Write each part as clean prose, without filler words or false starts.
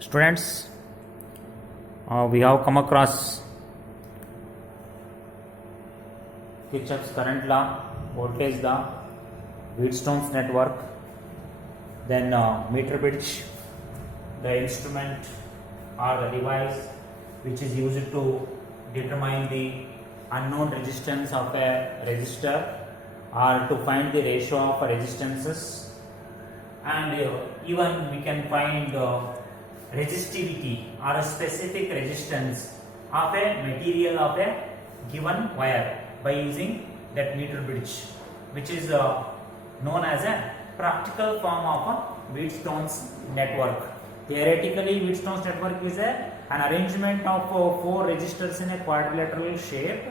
Students, we have come across Kirchhoff's current law, voltage law, Wheatstone's network, then meter bridge, the instrument or the device which is used to determine the unknown resistance of a resistor or to find the ratio of resistances, and even we can find resistivity or a specific resistance of a material of a given wire by using that meter bridge, which is known as a practical form of a Wheatstone's network. Theoretically, Wheatstone's network is an arrangement of four resistors in a quadrilateral shape.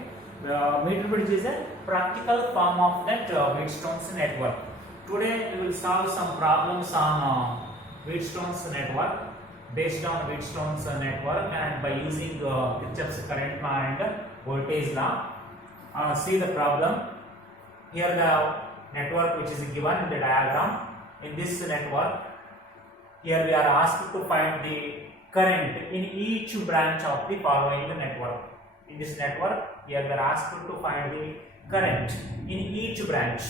Meter bridge is a practical form of that Wheatstone's network. Today we will solve some problems on Wheatstone's network, based on Wheatstone's network, and by using Kirchhoff's current law and voltage law. See the problem. Here the network which is given in the diagram. In this network, here we are asked to find the current in each branch of the following network. In this network, here we are asked to find the current in each branch.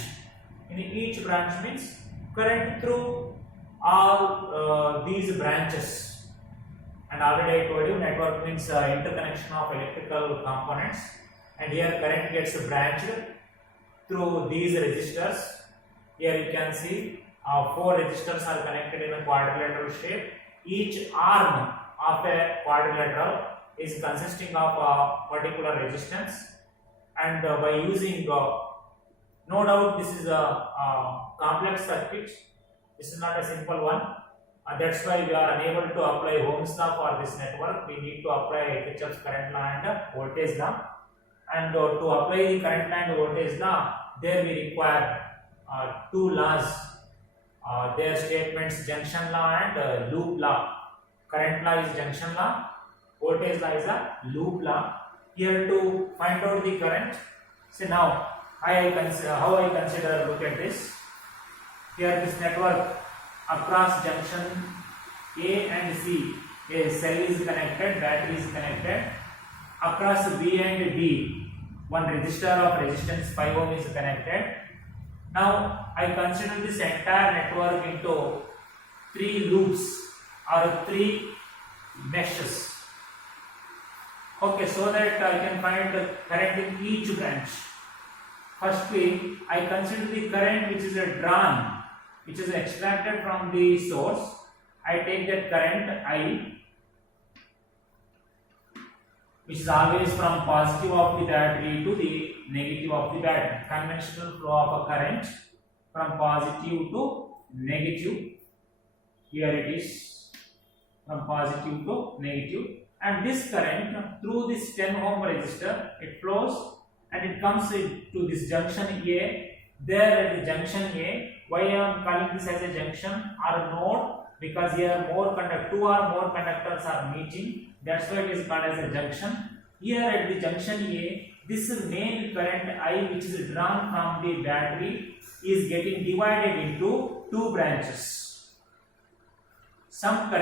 In each branch means current through all these branches. And already I told you, network means interconnection of electrical components, and here current gets branched through these resistors. Here you can see four resistors are connected in a quadrilateral shape. Each arm of a quadrilateral is consisting of a particular resistance, and by using no doubt this is a complex circuit. This is not a simple one. That's why we are unable to apply Ohm's law for this network. We need to apply Kirchhoff's current law and voltage law. And to apply the current law and voltage law, there we require two laws. Their statements: junction law and loop law. Current law is junction law, voltage law is a loop law. Here to find out the current. So now how I consider, look at this. Here this network, across junction A and C, a cell is connected, battery is connected. Across B and D, one resistor of resistance 5 ohm is connected. Now I consider this entire network into three loops or three meshes. Okay, so that I can find the current in each branch. Firstly, I consider the current which is drawn, which is extracted from the source. I take that current I, which is always from positive of the battery to the negative of the battery. Conventional flow of a current from positive to negative. Here it is, from positive to negative. And this current through this 10 ohm resistor, it flows and it comes to this junction A. There at the junction A, why I am calling this as a junction or node? Because here two or more conductors are meeting. That's why it is called as a junction. Here at the junction A, this main current I, which is drawn from the battery, is getting divided into two branches. Some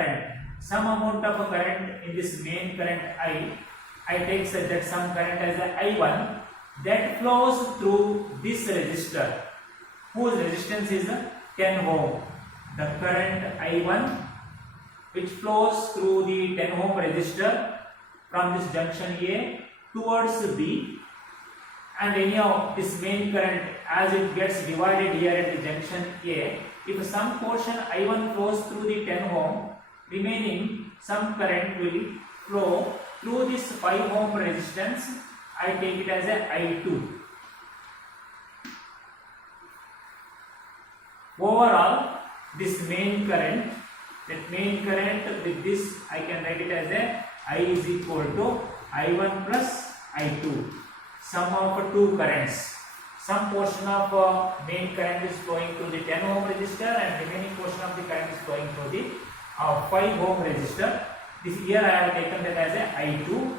amount of current in this main current I take that some current as a I1 that flows through this resistor, whose resistance is 10 ohm. The current I1 which flows through the 10 ohm resistor from this junction A towards B, and anyhow this main current, as it gets divided here at the junction A, if some portion I1 flows through the 10 ohm, remaining some current will flow through this 5 ohm resistance. I take it as a I2. Overall, this main current, with this I can write it as a I is equal to I1 plus I2. Sum of two currents. Some portion of main current is flowing through the 10 ohm resistor, and remaining portion of the current is flowing through the 5 ohm resistor. This here I have taken that as a I2.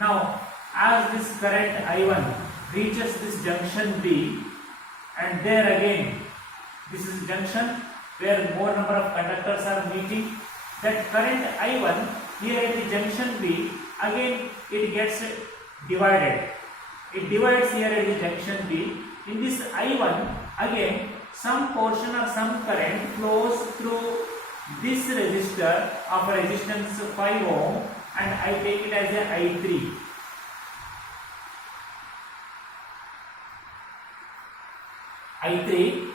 Now, as this current I1 reaches this junction B, and there again, this is junction where more number of conductors are meeting, that current I1 here at the junction B, again it gets divided. It divides here at the junction B. In this I1, again some portion or some current flows through this resistor of a resistance 5 ohm, and I take it as a I3. I3,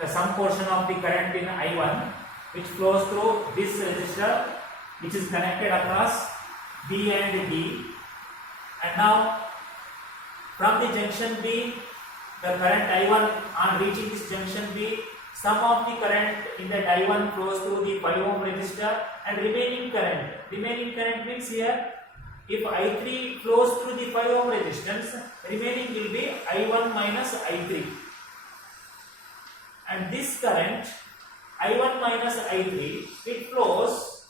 the some portion of the current in I1 which flows through this resistor which is connected across B and D, and now from the junction B, the current I1 on reaching this junction B, some of the current in that I1 flows through the 5 ohm resistor, and remaining current means here if I3 flows through the 5 ohm resistance, remaining will be I1 minus I3, and this current I1 minus I3, it flows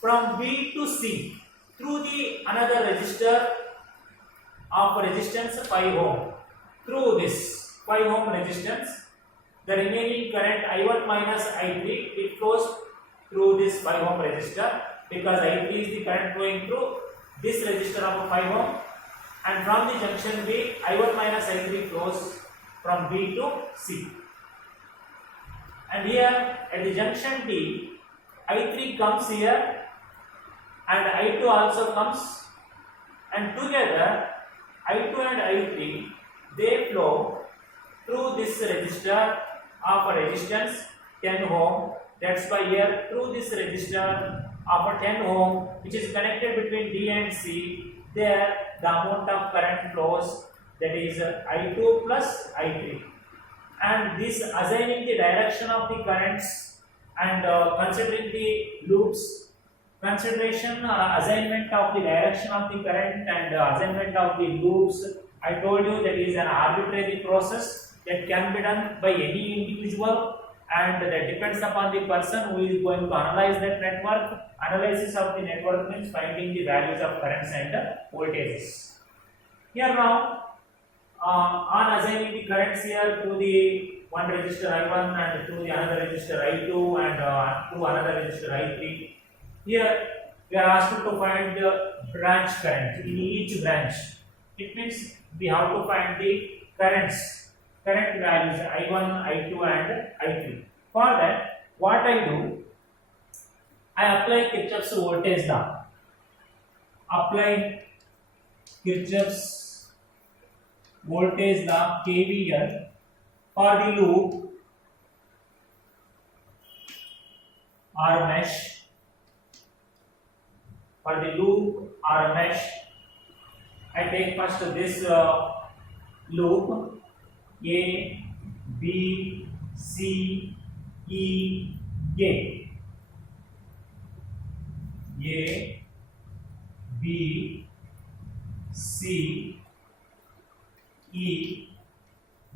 from B to C through the another resistor of resistance 5 ohm. Through this 5 ohm resistance, the remaining current I1 minus I3, it flows through this 5 ohm resistor, because I3 is the current flowing through this resistor of 5 ohm, and from the junction B, I1 minus I3 flows from B to C. And here at the junction D, I3 comes here and I2 also comes, and together I2 and I3, they flow through this resistor of a resistance 10 ohm. That's why here through this resistor of a 10 ohm which is connected between D and C, there the amount of current flows, that is I2 plus I3. And this assigning the direction of the currents and considering the loops, consideration assignment of the direction of the current and assignment of the loops, I told you that is an arbitrary process that can be done by any individual, and that depends upon the person who is going to analyze that network. Analysis of the network means finding the values of currents and voltages. Here now, on assigning the currents here to the one resistor I1 and to the another resistor I2 and to another resistor I3, here we are asked to find the branch current in each branch. It means we have to find the current values I1, I2 and I3. For that, what I do, I apply Kirchhoff's voltage law. Apply Kirchhoff's voltage law KVL for the loop or mesh. For the loop or mesh, I take first this loop A, B, C, E, A. A, B, C, E,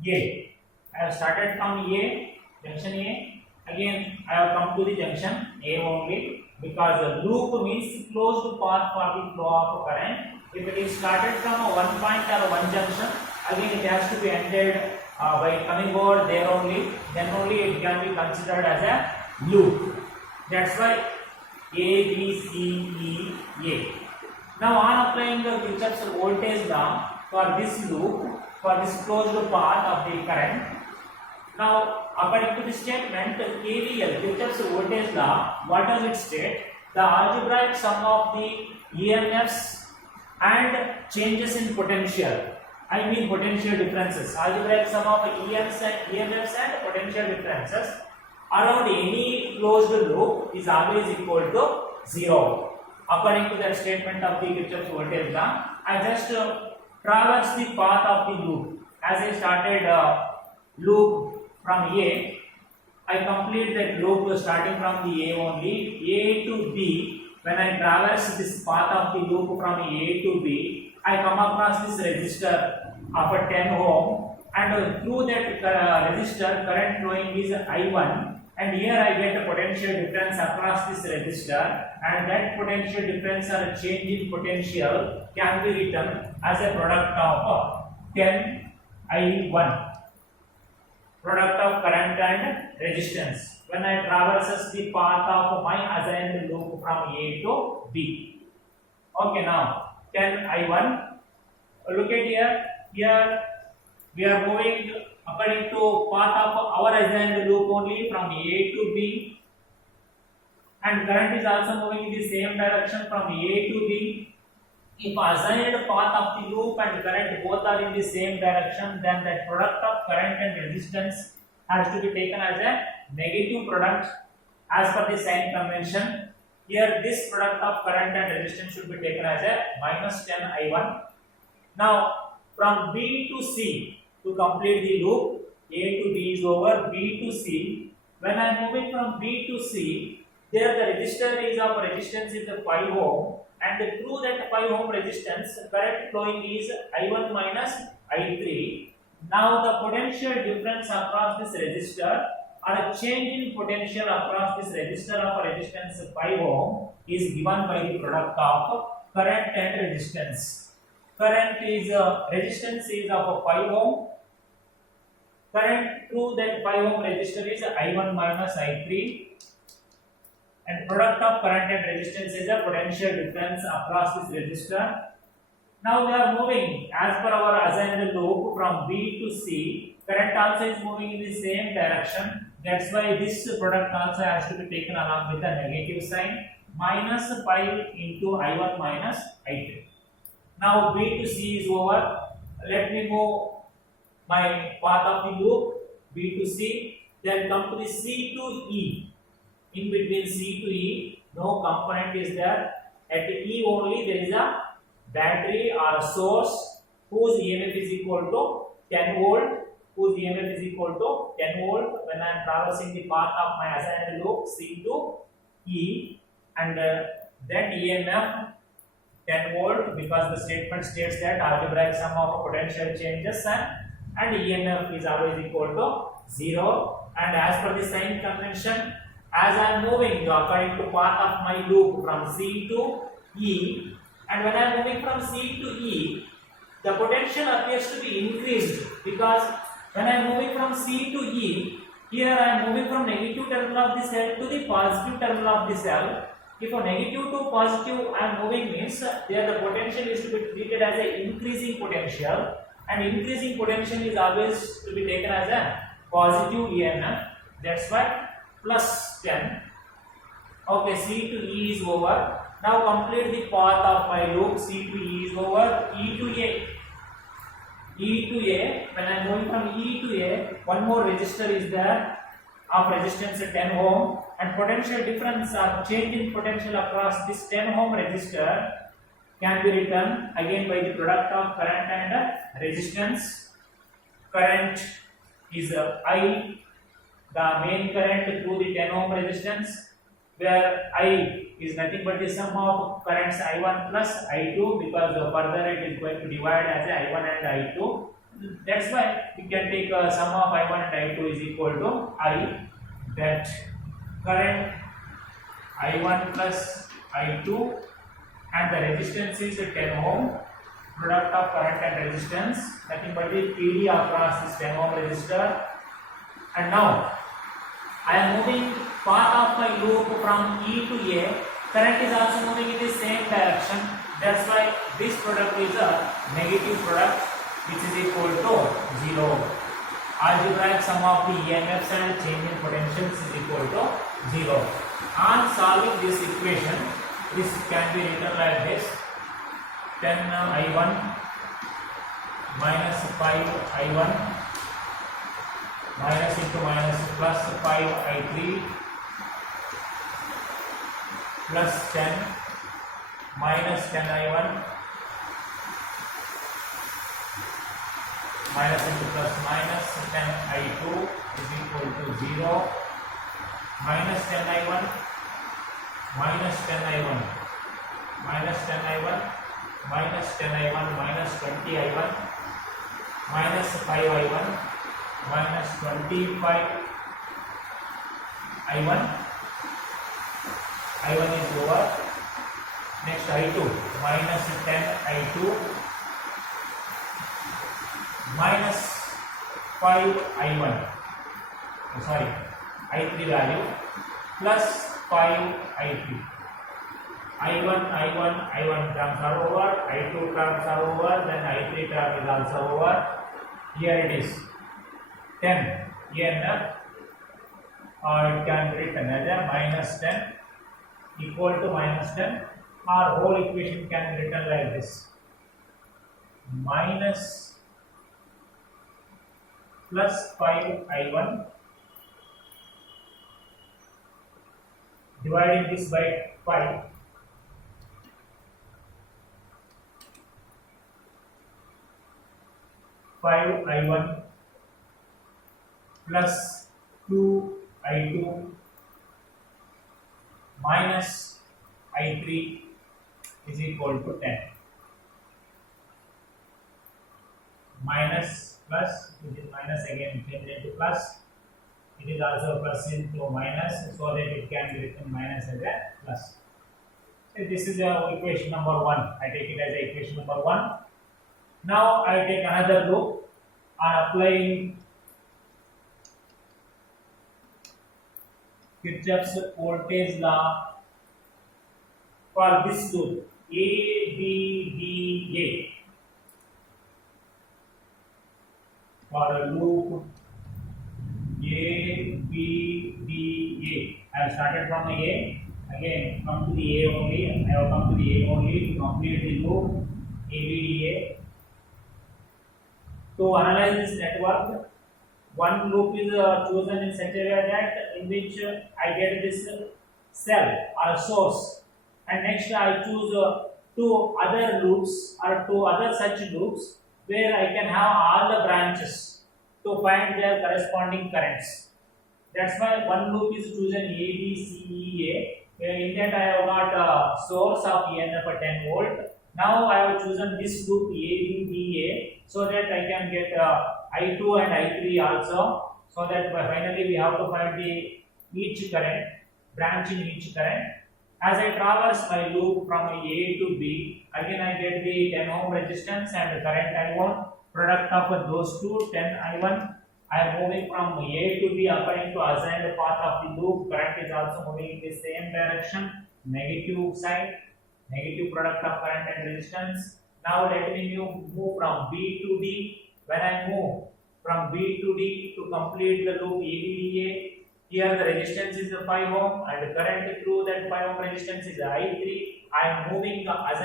A. I have started from A, junction A. Again, I have come to the junction A only, because the loop means closed path for the flow of current. If it is started from one point or one junction, again it has to be ended by coming over there only. Then only it can be considered as a loop. That's why A, B, C, E, A. Now on applying the Kirchhoff's voltage law for this loop, for this closed path of the current. Now according to the statement KVL, Kirchhoff's voltage law, what does it state? The algebraic sum of the EMFs and changes in potential. I mean potential differences. Algebraic sum of EMFs and potential differences around any closed loop is always equal to 0. According to that statement of the Kirchhoff's voltage law, I just traverse the path of the loop. As I started loop from A, I complete that loop starting from the A only, A to B. When I traverse this path of the loop from A to B, I come across this resistor of a 10 ohm, and through that resistor current flowing is I1, and here I get a potential difference across this resistor, and that potential difference or a change in potential can be written as a product of 10 I1, product of current and resistance. when I traverses the path of my assigned loop from A to B. Okay, now 10 I1. Look at here. Here we are moving according to path of our assigned loop only from A to B, and current is also moving in the same direction from A to B. If assigned path of the loop and current both are in the same direction, then the product of current and resistance has to be taken as a negative product as per the sign convention. Here this product of current and resistance should be taken as a minus 10 I1. Now from B to C, to complete the loop, A to B is over, B to C. When I am moving from B to C, there the resistor is of resistance is the 5 ohm, and through that 5 ohm resistance, current flowing is I1 minus I3. Now the potential difference across this resistor, or a change in potential across this resistor of resistance 5 ohm, is given by the product of current and resistance. Current is resistance is of 5 ohm. Current through that 5 ohm resistor is I1 minus I3. And product of current and resistance is a potential difference across this resistor. Now we are moving as per our assigned loop from B to C. Current also is moving in the same direction. That's why this product also has to be taken along with a negative sign, minus 5 into I1 minus I3. Now B to C is over. Let me move my path of the loop B to C. Then come to the C to E. In between C to E, no component is there. At E only there is a battery or a source whose EMF is equal to 10 volt. Whose EMF is equal to 10 volt when I am traversing the path of my assigned loop C to E, and then EMF 10 volt, because the statement states that algebraic sum of potential changes and EMF is always equal to 0. And as per the sign convention, as I am moving according to path of my loop from C to E, and when I am moving from C to E, the potential appears to be increased, because when I am moving from C to E, here I am moving from negative terminal of the cell to the positive terminal of the cell. If a negative to positive I am moving means there the potential is to be treated as an increasing potential, and increasing potential is always to be taken as a positive EMF. That's why plus 10. Okay, C to E is over. Now complete the path of my loop. C to E is over. E to A. E to A. When I am moving from E to A, one more resistor is there of resistance 10 ohm, and potential difference or change in potential across this 10 ohm resistor can be written again by the product of current and resistance. Current is I, the main current through the 10 ohm resistance, where I is nothing but the sum of currents I1 plus I2, because further it is going to divide as I1 and I2. That's why we can take sum of I1 and I2 is equal to I, that current I1 plus I2, and the resistance is 10 ohm. Product of current and resistance, nothing but the PD across this 10 ohm resistor. And now I am moving path of my loop from E to A. Current is also moving in the same direction. That's why this product is a negative product, which is equal to 0. Algebraic sum of the EMFs and change in potentials is equal to 0. On solving this equation, this can be written like this: 10 I1 minus 5 I1 minus into minus plus 5 I3 plus 10 minus 10 I1 minus into plus minus 10 I2 is equal to 0, minus 10 I1 minus 10 I1 minus 10 I1 minus 10 I1 minus 20 I1 minus 5 I1 minus 25 I1. I1 is over. Next I2 minus 10 I2 minus 5 I1. Sorry, I3 value plus 5 I3. I1 terms are over, I2 terms are over, then I3 term is also over. Here it is 10 ENF, or it can be written as a minus 10 equal to minus 10. Our whole equation can be written like this: minus plus 5 I1 dividing this by 5 I1 plus 2 I2 minus I3 is equal to 10. Minus plus, it is minus again changed into plus. It is also plus into minus, so that it can be written minus as a plus. So this is equation number 1. I take it as a equation number 1. Now I take another loop on applying Kirchhoff's voltage law for this loop ABDA. For a loop ABDA, I have started from A, again come to the A only. I have come to the A only to complete the loop ABDA. To analyze this network, one loop is chosen in such a way that in which I get this cell or source, and next I choose two other loops or two other such loops where I can have all the branches to find their corresponding currents. That's why one loop is chosen A, B, C, E, A. In that I have got a source of ENF at 10 volt. Now I have chosen this loop A, B, D, A, so that I can get I2 and I3 also, so that finally we have to find the each current, branch in each current. As I traverse my loop from A to B, again I get the 10 ohm resistance and the current I1, product of those two, 10 I1. I am moving from A to B according to assigned path of the loop. Current is also moving in the same direction, negative side, negative product of current and resistance. Now let me move from B to D. When I move from B to D to complete the loop ABDA, here the resistance is 5 ohm and the current through that 5 ohm resistance is I3. I am moving as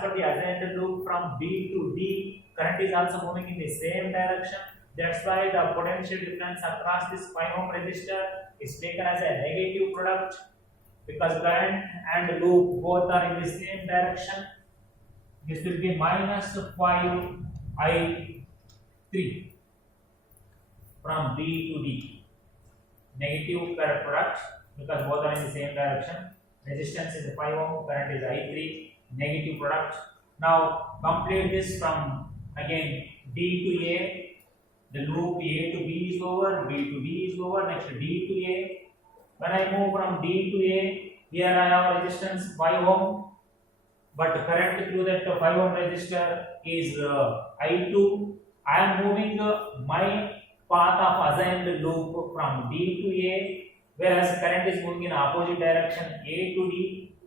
per the assigned loop from B to D. Current is also moving in the same direction. That's why the potential difference across this 5 ohm resistor is taken as a negative product, because current and loop both are in the same direction. This will be minus 5 I3 from B to D. Negative product, because both are in the same direction. Resistance is 5 ohm, current is I3, negative product. Now complete this from again D to A. The loop A to B is over, B to D is over, next D to A. When I move from D to A, here I have resistance 5 ohm, but current through that 5 ohm resistor is I2. I am moving my path of assigned loop from D to A, whereas current is moving in opposite direction, A to D.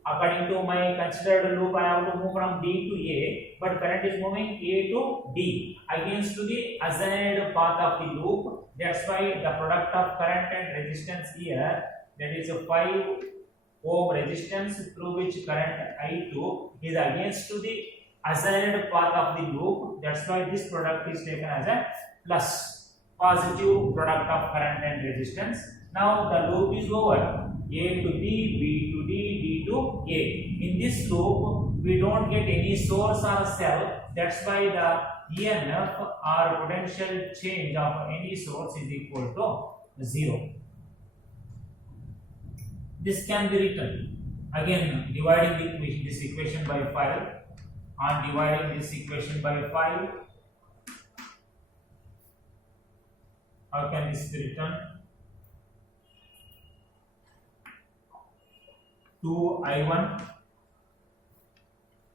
According to my considered loop, I have to move from D to A, but current is moving A to D against to the assigned path of the loop. That's why the product of current and resistance here, that is a 5 ohm resistance through which current I2 is against to the assigned path of the loop. That's why this product is taken as a plus, positive product of current and resistance. Now the loop is over. A to B, B to D, D to A. In this loop, we don't get any source or cell. That's why the EMF or potential change of any source is equal to 0. This can be written again dividing this equation by 5. On dividing this equation by 5, how can this be written? 2 I1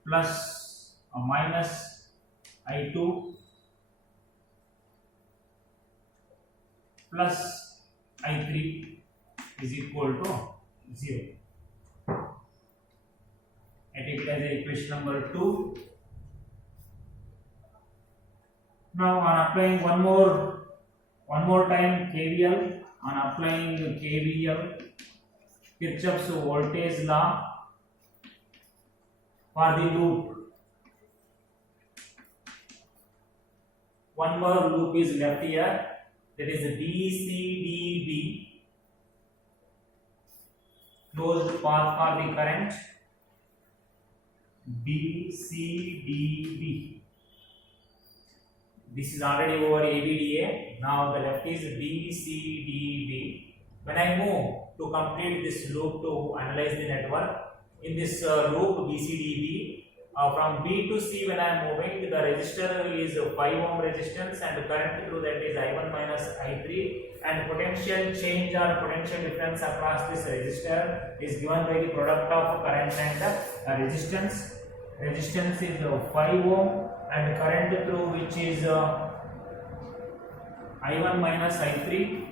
plus or minus I2 plus I3 is equal to 0. I take it as a equation number 2. Now on applying one more time KVL, on applying KVL, Kirchhoff's voltage law for the loop. One more loop is left here, that is BCDB, closed path for the current BCDB. This is already over ABDA. Now the left is BCDB. When I move to complete this loop to analyze the network, in this loop BCDB, from B to C, when I am moving, the resistor is 5 ohm resistance and the current through that is I1 minus I3, and potential change or potential difference across this resistor is given by the product of current and resistance. Resistance is 5 ohm and current through which is I1 minus I3.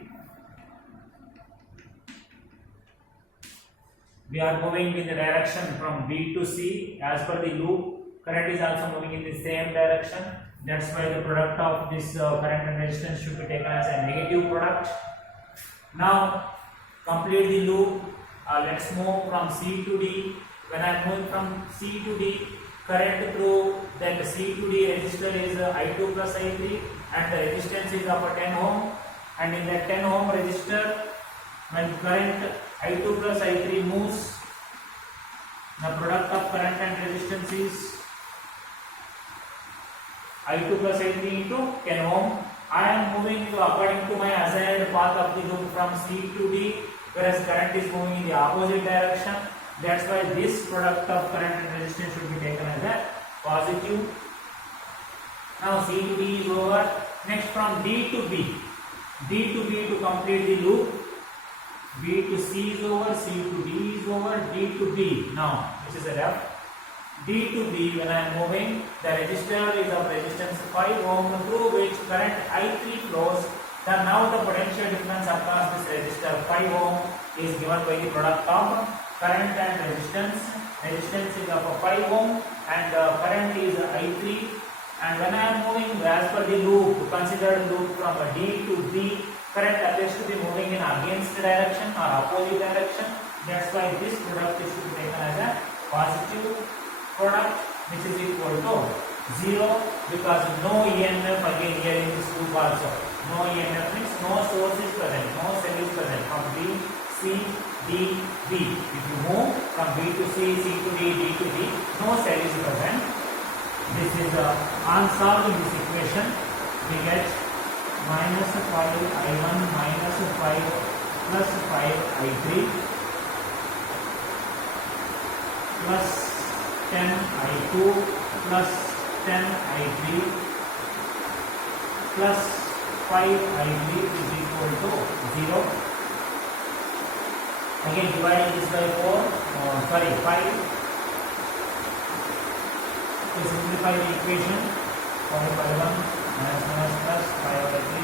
We are moving in the direction from B to C as per the loop. Current is also moving in the same direction. That's why the product of this current and resistance should be taken as a negative product. Now complete the loop. Let's move from C to D. When I am moving from C to D, current through that C to D resistor is I2 plus I3 and the resistance is of 10 ohm, and in that 10 ohm resistor, when current I2 plus I3 moves, the product of current and resistance is I2 plus I3 into 10 ohm. I am moving according to my assigned path of the loop from C to D, whereas current is moving in the opposite direction. That's why this product of current and resistance should be taken as a positive. Now C to D is over. Next from D to B. D to B to complete the loop. B to C is over, C to D is over, D to B. Now this is a left. D to B, when I am moving, the resistor is of resistance 5 ohm through which current I3 flows. Then now the potential difference across this resistor 5 ohm is given by the product of current and resistance. Resistance is of 5 ohm and current is I3. And when I am moving as per the loop, considered loop from D to B, current appears to be moving in against direction or opposite direction. That's why this product is to be taken as a positive product, which is equal to 0, because no EMF again here in this loop also. No EMF means no source is present, no cell is present from B, C, D, B. If you move from B to C, C to D, D to B, no cell is present. This is on solving this equation, we get minus 5 I1 minus 5 plus 5 I3 plus 10 I2 plus 10 I3 plus 5 I3 is equal to 0. Again divide this by 5. To simplify the equation, 5 I1 minus minus plus 5 I3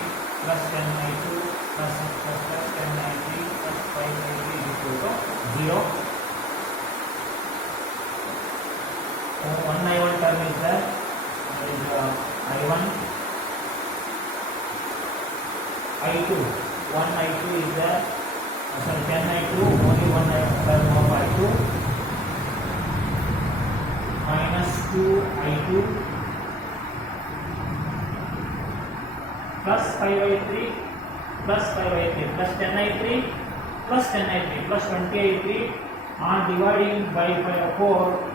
plus 10 I2 plus 10 I3 plus 5 I3 is equal to 0. So 1 I1 term is there. That is I1, I2. 1 I2 is there. Sorry, 10 I2, only 1 term of I2. Minus 2 I2 plus 5 I3 plus 5 I3 plus 10 I3 plus 10 I3 plus 20 I3 on dividing by 4,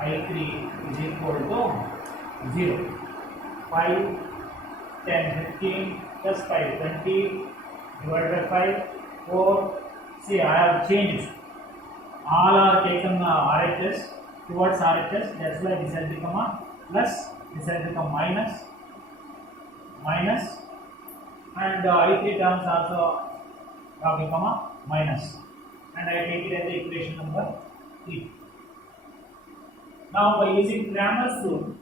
I3 is equal to 0. 5, 10, 15 plus 5, 20 divided by 5, 4. See, I have changed. All are taken RHS towards RHS. That's why this has become a plus, this has become minus, and I3 terms also have become a minus. And I take it as the equation number 3. Now by using Cramer's rule,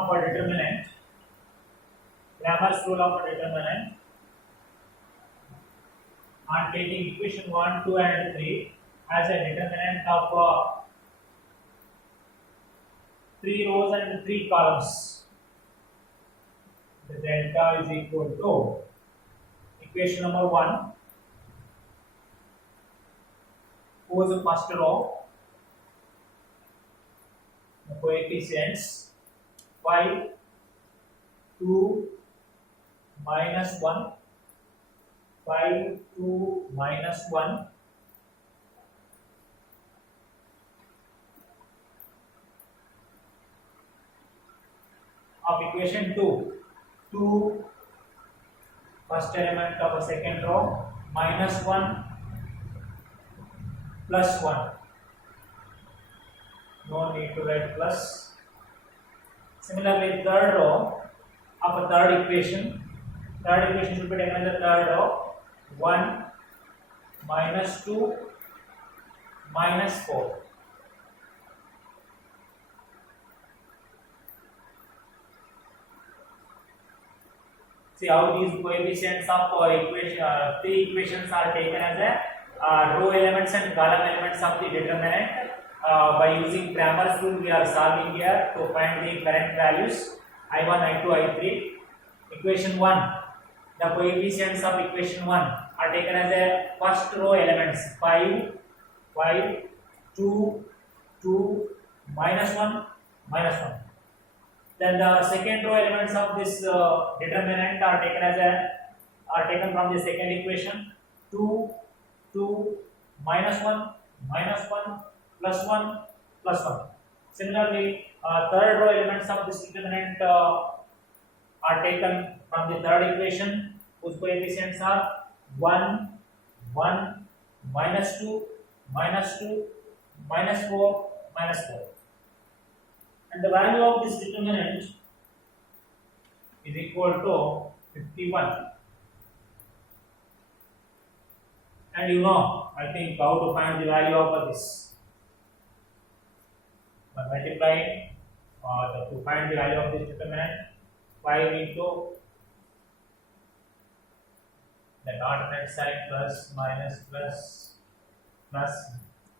of a determinant, Cramer's rule of a determinant, on taking equation 1, 2 and 3 as a determinant of 3 rows and 3 columns. The delta is equal to equation number 1, who is the first row, the coefficients 5, 2, minus 1, 5, 2, minus 1, of equation 2, 2 first element of a second row, minus 1, plus 1. No need to write plus. Similarly, third row of a third equation should be taken as the third row, 1, minus 2, minus 4. See how these coefficients of equation, three equations are taken as a row elements and column elements of the determinant. By using Cramer's rule, we are solving here to find the current values I1, I2, I3. Equation 1, the coefficients of equation 1 are taken as a first row elements, 5, 5, 2, 2, minus 1, minus 1. Then the second row elements of this determinant are taken from the second equation, 2, 2, minus 1, minus 1, plus 1, plus 1. Similarly, third row elements of this determinant are taken from the third equation, whose coefficients are 1, 1, minus 2, minus 2, minus 4, minus 4. And the value of this determinant is equal to 51. And you know, I think, how to find the value of this. By multiplying to find the value of this determinant, 5 into the alternate sign, plus, minus, plus, plus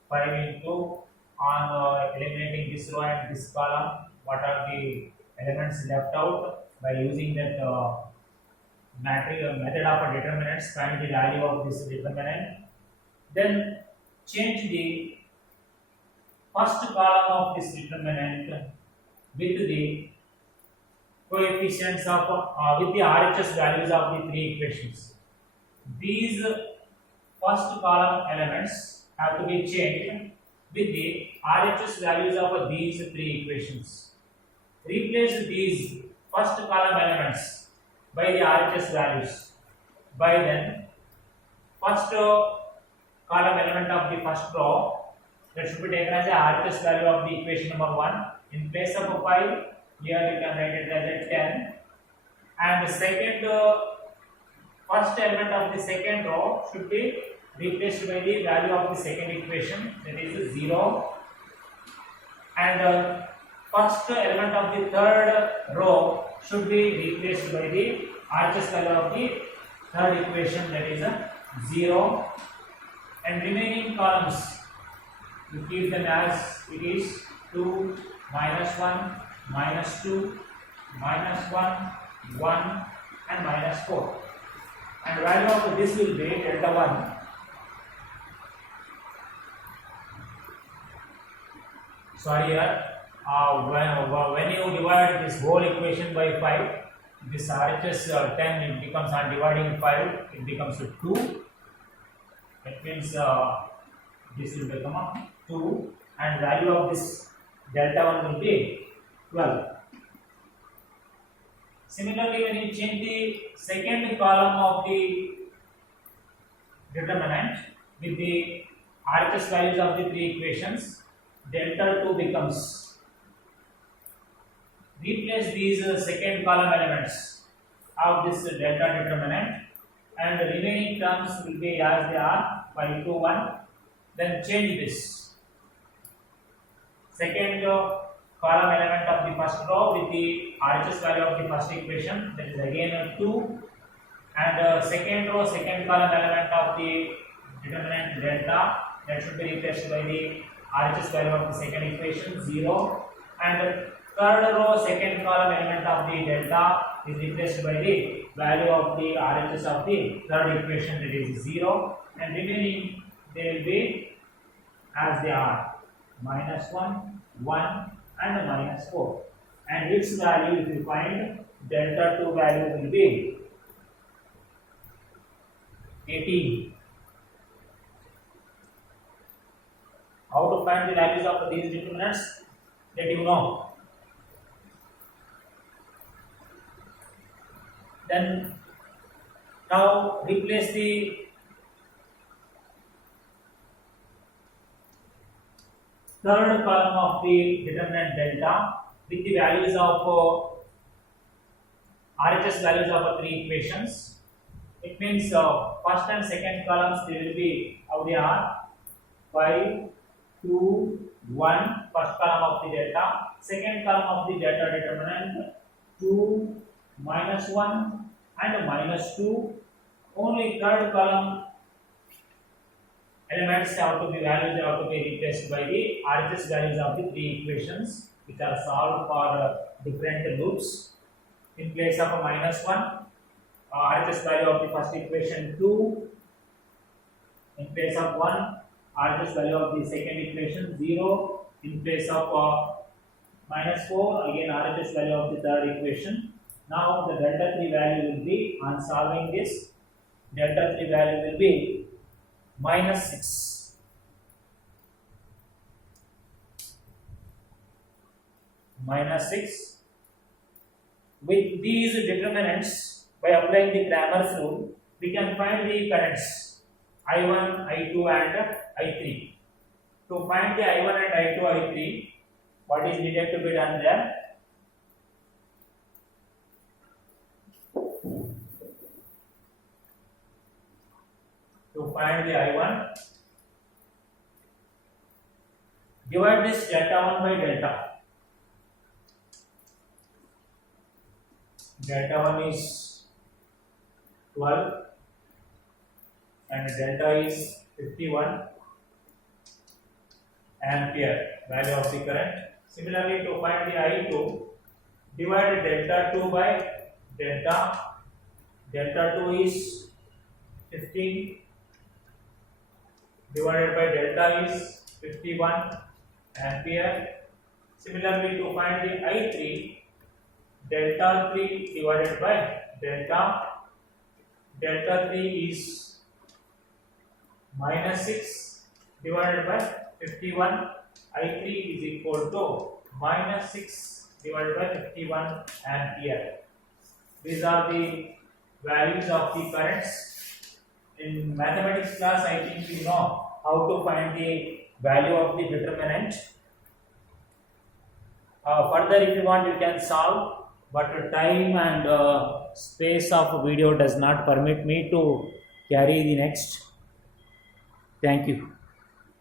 5 into, on eliminating this row and this column, what are the elements left out, by using that method of a determinants, find the value of this determinant. Then change the first column of this determinant with the coefficients of with the RHS values of the three equations. These first column elements have to be changed with the RHS values of these three equations. Replace these first column elements by the RHS values. By then, first column element of the first row, that should be taken as a RHS value of the equation number 1. In place of 5, here you can write it as a 10. And the second first element of the second row should be replaced by the value of the second equation, that is 0. And first element of the third row should be replaced by the RHS value of the third equation, that is 0. And remaining columns, you keep them as it is, 2, minus 1, minus 2, minus 1, 1, and minus 4. And value of this will be delta 1. Sorry here, when you divide this whole equation by 5, this RHS 10, it becomes, on dividing 5, it becomes 2. That means this will become 2, and value of this delta 1 will be 12. Similarly, when you change the second column of the determinant with the RHS values of the three equations, delta 2 becomes, replace these second column elements of this delta determinant, and the remaining terms will be as they are, 5 to 1. Then change this second column element of the first row with the RHS value of the first equation, that is again 2, and second row, second column element of the determinant delta, that should be replaced by the RHS value of the second equation 0, and third row, second column element of the delta is replaced by the value of the RHS of the third equation, that is 0, and remaining they will be as they are -1, 1 and -4, and its value, if you find, delta 2 value will be 18. How to find the values of these determinants? Let you know. Then now replace the third column of the determinant delta with the values of RHS values of 3 equations. It means first and second columns, they will be how they are: 5, 2, 1, first column of the delta, second column of the delta determinant 2, -1 and -2. Only third column elements have to be values have to be replaced by the RHS values of the 3 equations, which are solved for different loops. In place of a -1, RHS value of the first equation 2. In place of 1, RHS value of the second equation 0. In place of -4, again RHS value of the third equation. Now the delta 3 value will be, on solving this, delta 3 value will be -6. -6. With these determinants, by applying the Cramer's rule, we can find the currents I1, I2 and I3. To find the I1 and I2, I3, what is needed to be done there? To find the I1, divide this delta 1 by delta. Delta 1 is 12 and delta is 51 ampere, value of the current. Similarly, to find the I2, divide delta 2 by delta. Delta 2 is 15 divided by delta is 51 ampere. Similarly, to find the I3, delta 3 divided by delta. Delta 3 is -6 divided by 51. I3 is equal to -6 divided by 51 ampere. These are the values of the currents. In mathematics class, I think you know how to find the value of the determinant. Further, if you want, you can solve, but time and space of video does not permit me to carry the next. Thank you.